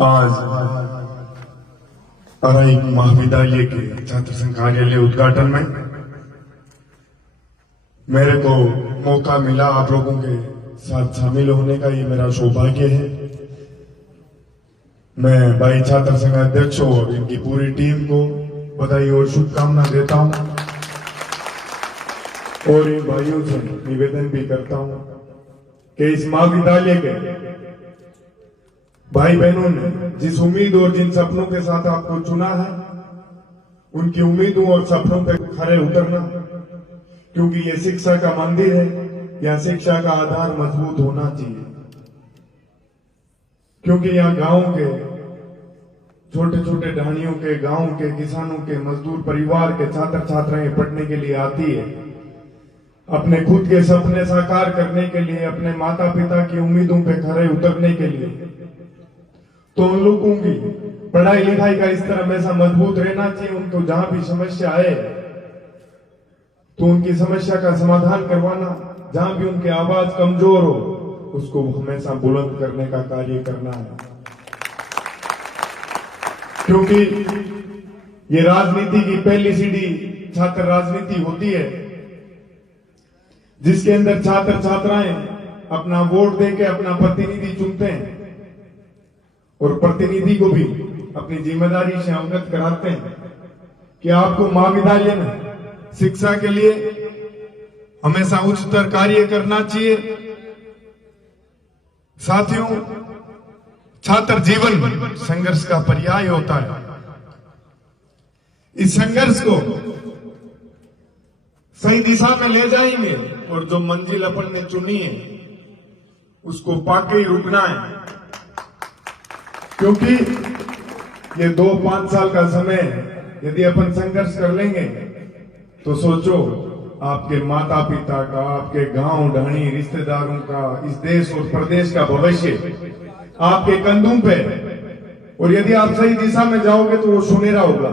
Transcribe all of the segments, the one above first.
आज अराई महाविद्यालय के छात्र संघ कार्यालय उद्घाटन में मेरे को मौका मिला आप लोगों के साथ शामिल होने का। ये मेरा सौभाग्य है। मैं भाई छात्र संघ अध्यक्ष और इनकी पूरी टीम को बधाई और शुभकामना देता हूं और इन भाइयों से निवेदन भी करता हूं कि इस महाविद्यालय के भाई बहनों ने जिस उम्मीद और जिन सपनों के साथ आपको चुना है, उनकी उम्मीदों और सपनों पे खरे उतरना, क्योंकि ये शिक्षा का मंदिर है। यह शिक्षा का आधार मजबूत होना चाहिए, क्योंकि यहाँ गांव के छोटे छोटे ढाणियों के, गांव के किसानों के, मजदूर परिवार के छात्र छात्राएं पढ़ने के लिए आती है, अपने खुद के सपने साकार करने के लिए, अपने माता पिता की उम्मीदों पे खरे उतरने के लिए। तो उन लोगों की पढ़ाई लिखाई का स्तर हमेशा मजबूत रहना चाहिए। उनको जहां भी समस्या आए तो उनकी समस्या का समाधान करवाना, जहां भी उनकी आवाज कमजोर हो उसको हमेशा बुलंद करने का कार्य करना है। क्योंकि ये राजनीति की पहली सीढ़ी छात्र राजनीति होती है, जिसके अंदर छात्र छात्राएं अपना वोट देके अपना प्रतिनिधि चुनते हैं और प्रतिनिधि को भी अपनी जिम्मेदारी से अवगत कराते हैं कि आपको महाविद्यालय में शिक्षा के लिए हमेशा उच्चतर कार्य करना चाहिए। साथियों, छात्र जीवन संघर्ष का पर्याय होता है। इस संघर्ष को सही दिशा में ले जाएंगे और जो मंजिल अपन ने चुनी है उसको पाके ही रुकना है। क्योंकि ये 2-5 साल का समय यदि अपन संघर्ष कर लेंगे तो सोचो आपके माता पिता का, आपके गांव ढाणी रिश्तेदारों का, इस देश और प्रदेश का भविष्य आपके कंधों पे। और यदि आप सही दिशा में जाओगे तो वो सुनहरा होगा।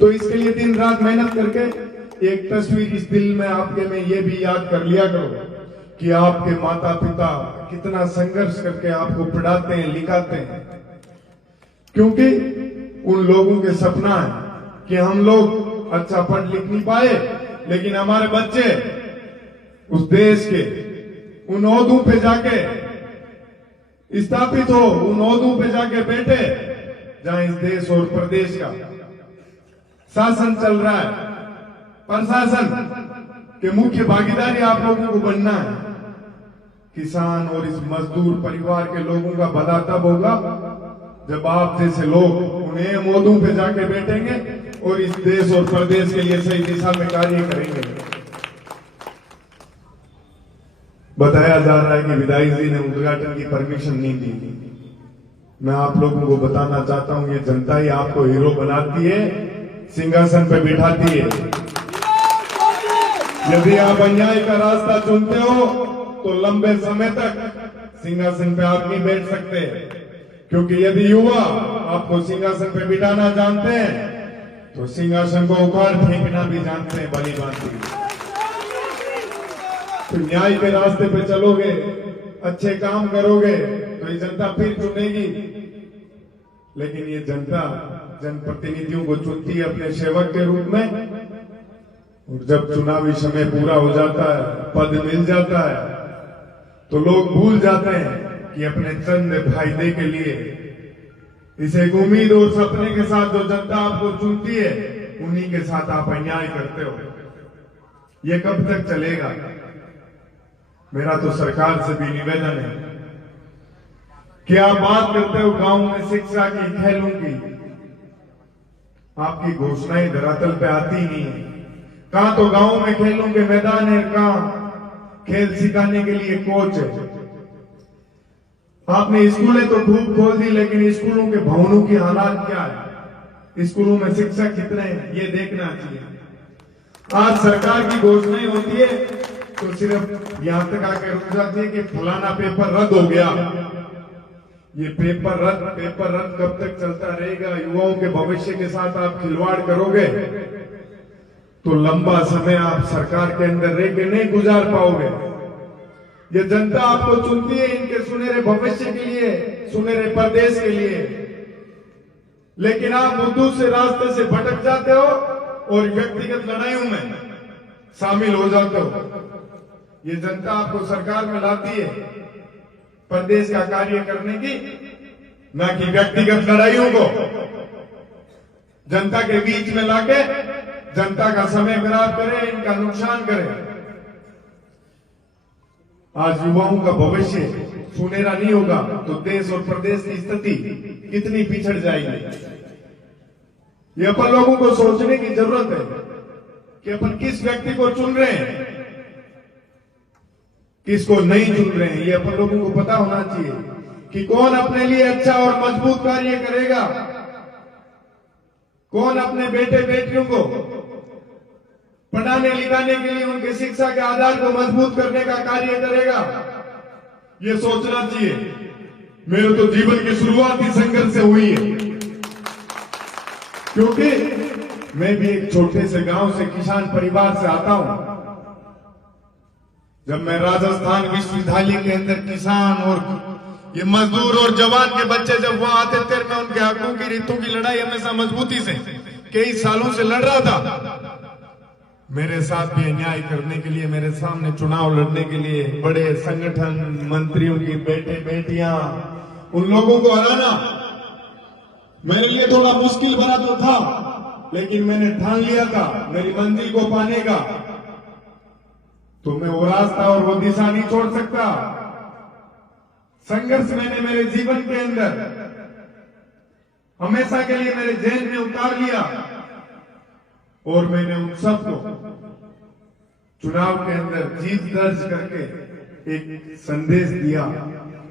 तो इसके लिए दिन रात मेहनत करके एक तस्वीर इस दिल में आपके में ये भी याद कर लिया करो कि आपके माता पिता कितना संघर्ष करके आपको पढ़ाते हैं, लिखाते हैं। क्योंकि उन लोगों के सपना है कि हम लोग अच्छा पढ़ लिख नहीं पाए, लेकिन हमारे बच्चे उस देश के उन ओहदों पे जाके स्थापित हो, उन ओहदों पे जाके बैठे जहां इस देश और प्रदेश का शासन चल रहा है। प्रशासन के मुख्य भागीदारी आप लोगों को बनना है। किसान और इस मजदूर परिवार के लोगों का भला तब होगा जब आप जैसे लोग उन्हें मोदों पे जाके बैठेंगे और इस देश और प्रदेश के लिए सही दिशा में कार्य करेंगे। बताया जा रहा है कि विधायक जी ने उद्घाटन की परमिशन नहीं दी। मैं आप लोगों को बताना चाहता हूं, ये जनता ही आपको हीरो बनाती है, सिंहासन पे बिठाती है। यदि आप अन्याय का रास्ता चुनते हो तो लंबे समय तक सिंहासन पे आप नहीं बैठ सकते। क्योंकि यदि युवा आपको सिंहासन पे बिठाना जानते हैं तो सिंहासन को उखाड़ फेंकना भी जानते हैं भली भांति। तो न्याय के रास्ते पे चलोगे, अच्छे काम करोगे तो ये जनता फिर चुनेगी। लेकिन ये जनता जनप्रतिनिधियों को चुनती है अपने सेवक के रूप में, और जब चुनावी समय पूरा हो जाता है, पद मिल जाता है, तो लोग भूल जाते हैं कि अपने चंद फायदे के लिए इस एक उम्मीद और सपने के साथ जो जनता आपको चुनती है उन्हीं के साथ आप अन्याय करते हो। ये कब तक चलेगा? मेरा तो सरकार से भी निवेदन है कि आप बात करते हो गांव में शिक्षा की, खेलों की, आपकी घोषणाएं धरातल पे आती नहीं है। कहां तो गांव में खेलों के मैदान है, कहां खेल सिखाने के लिए कोच है। आपने स्कूलें तो खूब खोल दी, लेकिन स्कूलों के भवनों की हालात क्या है, स्कूलों में शिक्षक कितने हैं, ये देखना चाहिए। आज सरकार की घोषणाएं होती है तो सिर्फ यहां तक आकर रुक जाती है कि फलाना पेपर रद्द हो गया। ये पेपर रद्द कब तक चलता रहेगा? युवाओं के भविष्य के साथ आप खिलवाड़ करोगे तो लंबा समय आप सरकार के अंदर रह के नहीं गुजार पाओगे। ये जनता आपको चुनती है इनके सुनहरे भविष्य के लिए, सुनहरे प्रदेश के लिए, लेकिन आप मुद्दों से, रास्ते से भटक जाते हो और व्यक्तिगत लड़ाइयों में शामिल हो जाते हो। ये जनता आपको सरकार में लाती है प्रदेश का कार्य करने की, न कि व्यक्तिगत लड़ाइयों को जनता के बीच में लाके जनता का समय खराब करे, इनका नुकसान करे। आज युवाओं का भविष्य सुनहरा नहीं होगा तो देश और प्रदेश की स्थिति कितनी पिछड़ जाएगी। ये अपन लोगों को सोचने की जरूरत है कि अपन किस व्यक्ति को चुन रहे हैं, किसको नहीं चुन रहे हैं। ये अपन लोगों को पता होना चाहिए कि कौन अपने लिए अच्छा और मजबूत कार्य करेगा, कौन अपने बेटे बेटियों को पढ़ाने लिखाने के लिए उनके शिक्षा के आधार को मजबूत करने का कार्य करेगा। ये सोचना चाहिए। मेरे तो जीवन की शुरुआत ही संघर्ष से हुई है, क्योंकि मैं भी एक छोटे से गांव से, किसान परिवार से आता हूं। जब मैं राजस्थान विश्वविद्यालय के अंदर किसान और ये मजदूर और जवान के बच्चे जब वहां आते थे, मैं उनके हकों की, रितों की लड़ाई हमेशा मजबूती से कई सालों से लड़ रहा था। मेरे साथ भी अन्याय करने के लिए, मेरे सामने चुनाव लड़ने के लिए बड़े संगठन, मंत्रियों की बेटे बेटियां, उन लोगों को हराना मेरे लिए थोड़ा मुश्किल भरा तो था, लेकिन मैंने ठान लिया था मेरी मंजिल को पाने का, तो मैं वो रास्ता और वो दिशा नहीं छोड़ सकता। संघर्ष मैंने मेरे जीवन के अंदर हमेशा के लिए मेरे जेल में उतार लिया और मैंने उन सबको चुनाव के अंदर जीत दर्ज करके एक संदेश दिया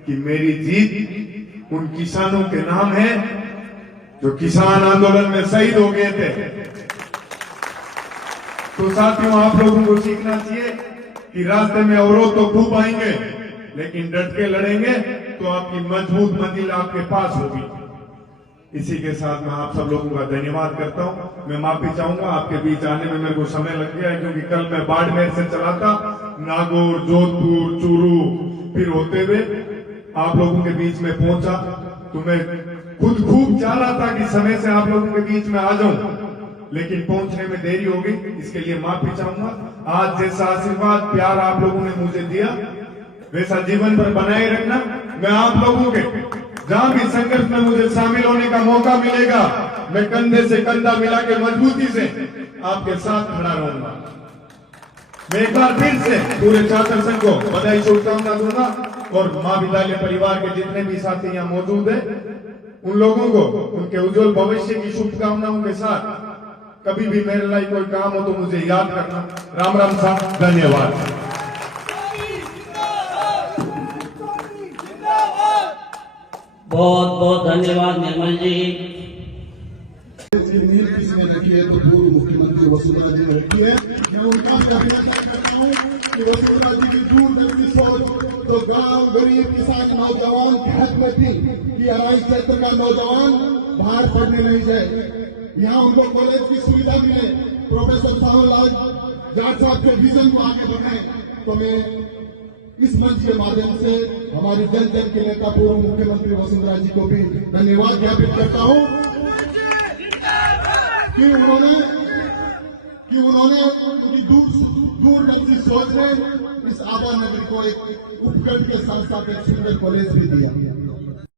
कि मेरी जीत उन किसानों के नाम है जो किसान आंदोलन में शहीद हो गए थे। तो साथियों, आप लोगों को सीखना चाहिए कि रास्ते में अवरोध तो खूब आएंगे, लेकिन डट के लड़ेंगे तो आपकी मजबूत मंजिल आपके पास होगी। इसी के साथ मैं आप सब लोगों का धन्यवाद करता हूं। मैं माफी चाहूंगा, आपके बीच आने में मेरे को समय लग गया है, क्योंकि कल मैं बाड़मेर से चला था, नागौर, जोधपुर, चूरू, फिर होते हुए आप लोगों के बीच में पहुंचा। तो मैं खुद खूब चाह रहा था कि समय से आप लोगों के बीच में आ जाऊं, लेकिन पहुंचने में देरी हो गई, इसके लिए माफी चाहूंगा। आज जैसा आशीर्वाद, प्यार आप लोगों ने मुझे दिया, वैसा जीवन भर बनाए रखना। मैं आप लोगों के जहां भी संघर्ष में मुझे शामिल होने का मौका मिलेगा, मैं कंधे से कंधा मिला के मजबूती से आपके साथ खड़ा रहूंगा। मैं एक बार फिर से पूरे छात्र संघ को बधाई, शुभकामना दूंगा, और महाविद्यालय परिवार के जितने भी साथी यहाँ मौजूद है, उन लोगों को उनके उज्जवल भविष्य की शुभकामनाओं के साथ कभी भी मेरे लिए कोई काम हो तो मुझे याद करना। राम राम साहब, धन्यवाद। बहुत बहुत धन्यवाद निर्मल जी। किसने रखी है तो पूर्व मुख्यमंत्री वसुंधरा जी ने रखी है। मैं उनका अभिनंदन करता हूँ कि वसुंधरा जी की दूरदर्शी सोच तो गांव, गरीब, किसान, नौजवान के हक में थी कि अराई क्षेत्र का नौजवान बाहर पढ़ने नहीं जाए, यहाँ उनको कॉलेज की सुविधा मिले, प्रोफेसर साहूलाल जाट साहब के विजन को आगे बढ़ाए। तो मैं इस मंच के माध्यम से हमारी जन जन के नेता पूर्व मुख्यमंत्री वसुंधरा जी को भी धन्यवाद ज्ञापित करता हूं कि उन्होंने उनकी दूरदर्शी सोच ने इस आभा नगर को एक उपकरण के साथ साथ एक सुंदर कॉलेज भी दिया।